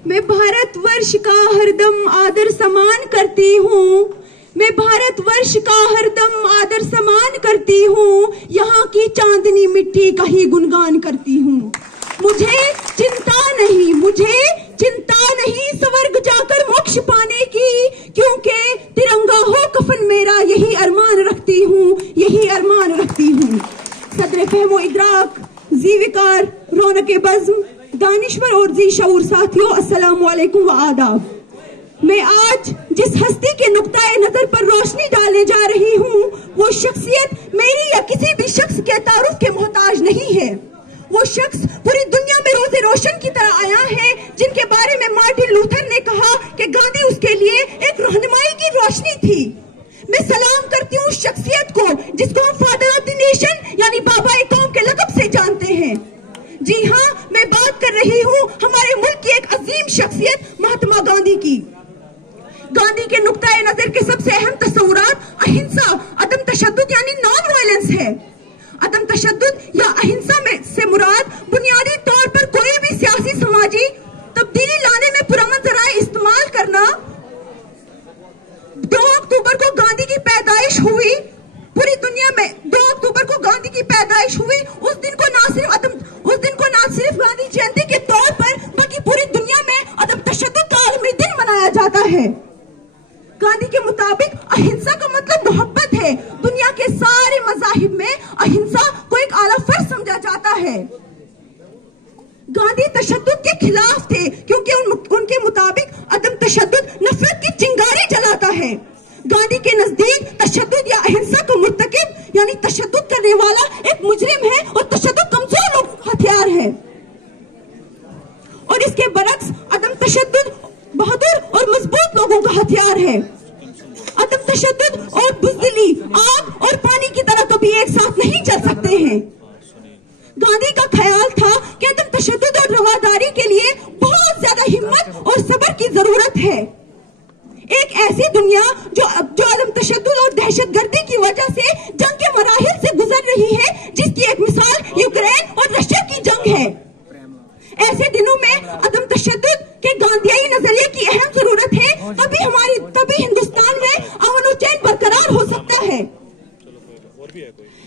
मैं भारतवर्ष का हरदम आदर सम्मान करती हूँ। मैं भारतवर्ष का हरदम आदर सम्मान करती हूँ। यहाँ की चांदनी मिट्टी का ही गुणगान करती हूँ। मुझे चिंता नहीं स्वर्ग जाकर मोक्ष पाने की, क्योंकि तिरंगा हो कफन मेरा, यही अरमान रखती हूँ। सदर फहमो इदराक, जीविकार, रौनक बज़्म, दानिश्वर और जी शऊर साथियों, अस्सलाम वालेकुम व आदाब। मैं आज जिस हस्ती के नुक्ताए नजर पर रोशनी डालने जा रही हूँ, वो शख्सियत मेरी या किसी भी शख्स के तारुफ के मोहताज नहीं है। वो शख्स पूरी दुनिया में रोज़े रोशन की तरह आया है, जिनके बारे में मार्टिन लूथर ने कहा कि गांधी उसके लिए एक रहनुमाई की रोशनी थी। मैं सलाम करती हूँ उस शख्सियत को जिसको हम फादर ऑफ द नेशन यानी बाबा ए कौम के लक़ब से जानते हैं। जी हाँ, मैं बात कर रही हूँ हमारे मुल्क की एक अजीम शख्सियत महात्मा गांधी की। गांधी के नुक्ताए नजर के सबसे अहम तस्वुरात अहिंसा, अदम तशद्दुद यानी नॉन वायलेंस है। अदम तशद्दुद या अहिंसा में से मुराद बुनियादी तौर पर कोई भी सियासी समाजी तब्दीली लाने में पुरअमन ज़राए इस्तेमाल करना। 2 अक्टूबर को गांधी की पैदाइश हुई, पूरी दुनिया में 2 अक्टूबर को गांधी की पैदाइश हुई। उस दिन को ना सिर्फ गांधी जयंती के तौर पर बल्कि पूरी दुनिया में अदम तशद्दुद का आलमी दिन मनाया जाता है। गांधी के मुताबिक अहिंसा का मतलब मोहब्बत है। दुनिया के सारे मज़ाहिब में अहिंसा को एक आला फर्ज समझा जाता है। गांधी तशद्दुद के खिलाफ थे, क्योंकि उनके मुताबिक अदम तशद्दुद नफरत की चिंगारी जलाता है। गांधी के नजदीक तशद्दुद या अहिंसा का मुर्तकिब यानी तशद्दुद करने वाला एक मुजरिम है और तशद्दुद कमजोर लोग हथियार है। और इसके बरक्स अदम तशद्दुद बहादुर और मजबूत लोगों का हथियार है। अदम तशद्दुद और बुज़दिली आग और पानी की तरह कभी एक साथ नहीं चल सकते हैं। गांधी का ख्याल था कि अदम तशद्दुद और रवादारी के लिए बहुत ज्यादा हिम्मत और सब्र की जरूरत है। एक ऐसी दुनिया जो अदम तशद्दुद और दहशतगर्दी की वजह से जंग के मराहिल से गुजर रही है, जिसकी एक मिसाल यूक्रेन और रशिया की जंग है। ऐसे दिनों में अदम तशद्दुद के गांधीयाई नजरिए की अहम जरूरत है, तभी हिंदुस्तान में अमन और चैन बरकरार हो सकता है।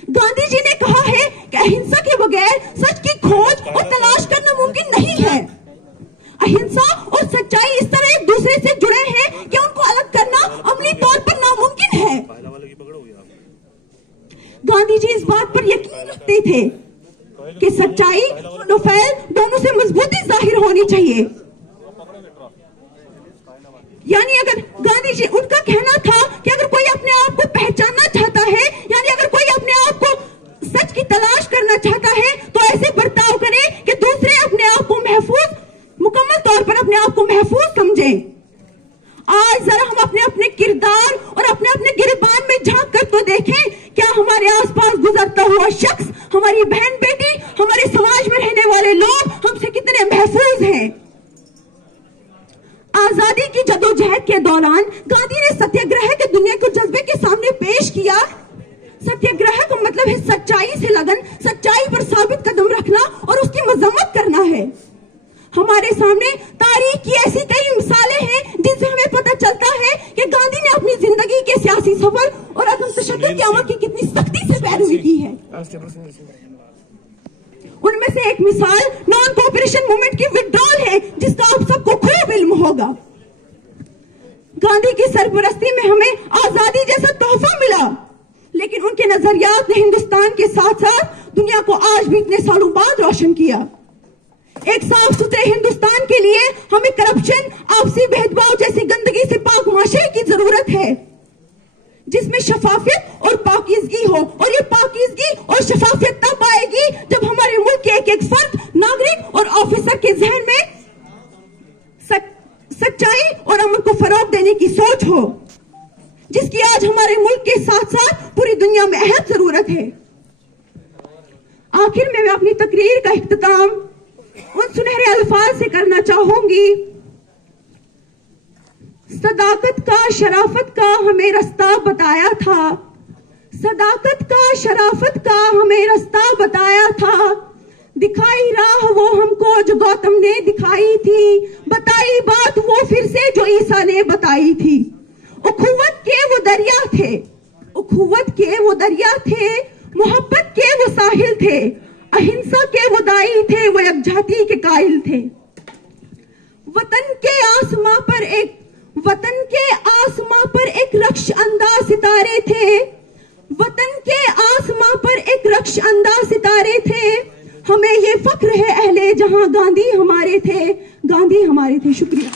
गांधी जी ने कहा है कि अहिंसा के बगैर सच की खोज और तलाश करना मुमकिन नहीं है। अहिंसा और सच्चाई इस तरह एक दूसरे से जुड़े हैं कि उनको अलग करना अमली तौर पर नामुमकिन है। गांधी जी इस बात पर यकीन रखते थे कि सच्चाई और नफैल दोनों से मजबूती जाहिर होनी चाहिए। यानी अगर गांधी जी, उनका कहना था कि अगर कोई अपने आप को पहचानना चाहता है, यानी अगर कोई अपने आप को सच की तलाश करना चाहता है, तो ऐसे बर्ताव करे कि दूसरे अपने आप को मुकम्मल तौर पर अपने आप को महफूज समझें। आज जरा हम अपने अपने किरदार और अपने अपने गिरबान में झांक कर तो देखें, क्या हमारे आसपास गुजरता हुआ शख्स, हमारी बहन बेटी, हमारे समाज में रहने वाले लोग हमसे कितने महफूज हैं। आजादी की जदोजहद के दौरान गांधी ने सत्याग्रह के दुनिया को जज्बे के सामने पेश किया। सत्याग्रह का मतलब है सच्चाई से लगन, सच्चाई पर साबित कदम रखना और उसकी मजम्मत करना है। हमारे सामने तारीख की ऐसी कई मिसालें हैं जिनसे हमें पता चलता है कि गांधी ने अपनी जिंदगी के सियासी सफर और अदम तशद्दुद के अमल की कितनी सख्ती से पैरवी की है। उनमें से एक मिसाल नॉन कोऑपरेशन मूवमेंट की विड्रॉल है, जिसका आप सबको खूब इल्म होगा। गांधी की सरपरस्ती में हमें आजादी जैसा तोहफा मिला, लेकिन उनके नजरियात ने हिंदुस्तान के साथ साथ दुनिया को आज भी इतने सालों बाद रोशन किया। एक साफ सुथरे हिंदुस्तान के लिए हमें करप्शन, आपसी भेदभाव जैसी गंदगी से पाक माशरे की जरूरत है, जिसमें शफाफियत और पाकीज़गी हो। और ये पाकीज़गी और शफाफियत तब आएगी जब हमारे मुल्क के एक एक फर्द, नागरिक और ऑफिसर के जहन में सच्चाई और अमन को फरोग देने की सोच हो, जिसकी आज हमारे मुल्क के साथ साथ पूरी दुनिया में अहम जरूरत है। आखिर में मैं अपनी तकरीर का इख्तिताम उन सुनहरे अल्फाज से करना चाहूंगी। सदाकत का शराफत का हमें रास्ता बताया था, सदाकत का शराफत का हमें रास्ता बताया था, दिखाई राह वो हमको जो गौतम ने दिखाई थी, बताई बात वो फिर से जो ईसा ने बताई थी। उखुवत के वो दरिया थे, उखुवत के वो दरिया थे, मोहब्बत के वो साहिल थे, अहिंसा के वो दाई थे, वो यकजाती के कायल थे। वतन के आसमां पर एक रक्श अंदाज सितारे थे, वतन के आसमां पर एक रक्श अंदाज सितारे थे। हमें ये फख्र है अहले जहां गांधी हमारे थे, गांधी हमारे थे। शुक्रिया।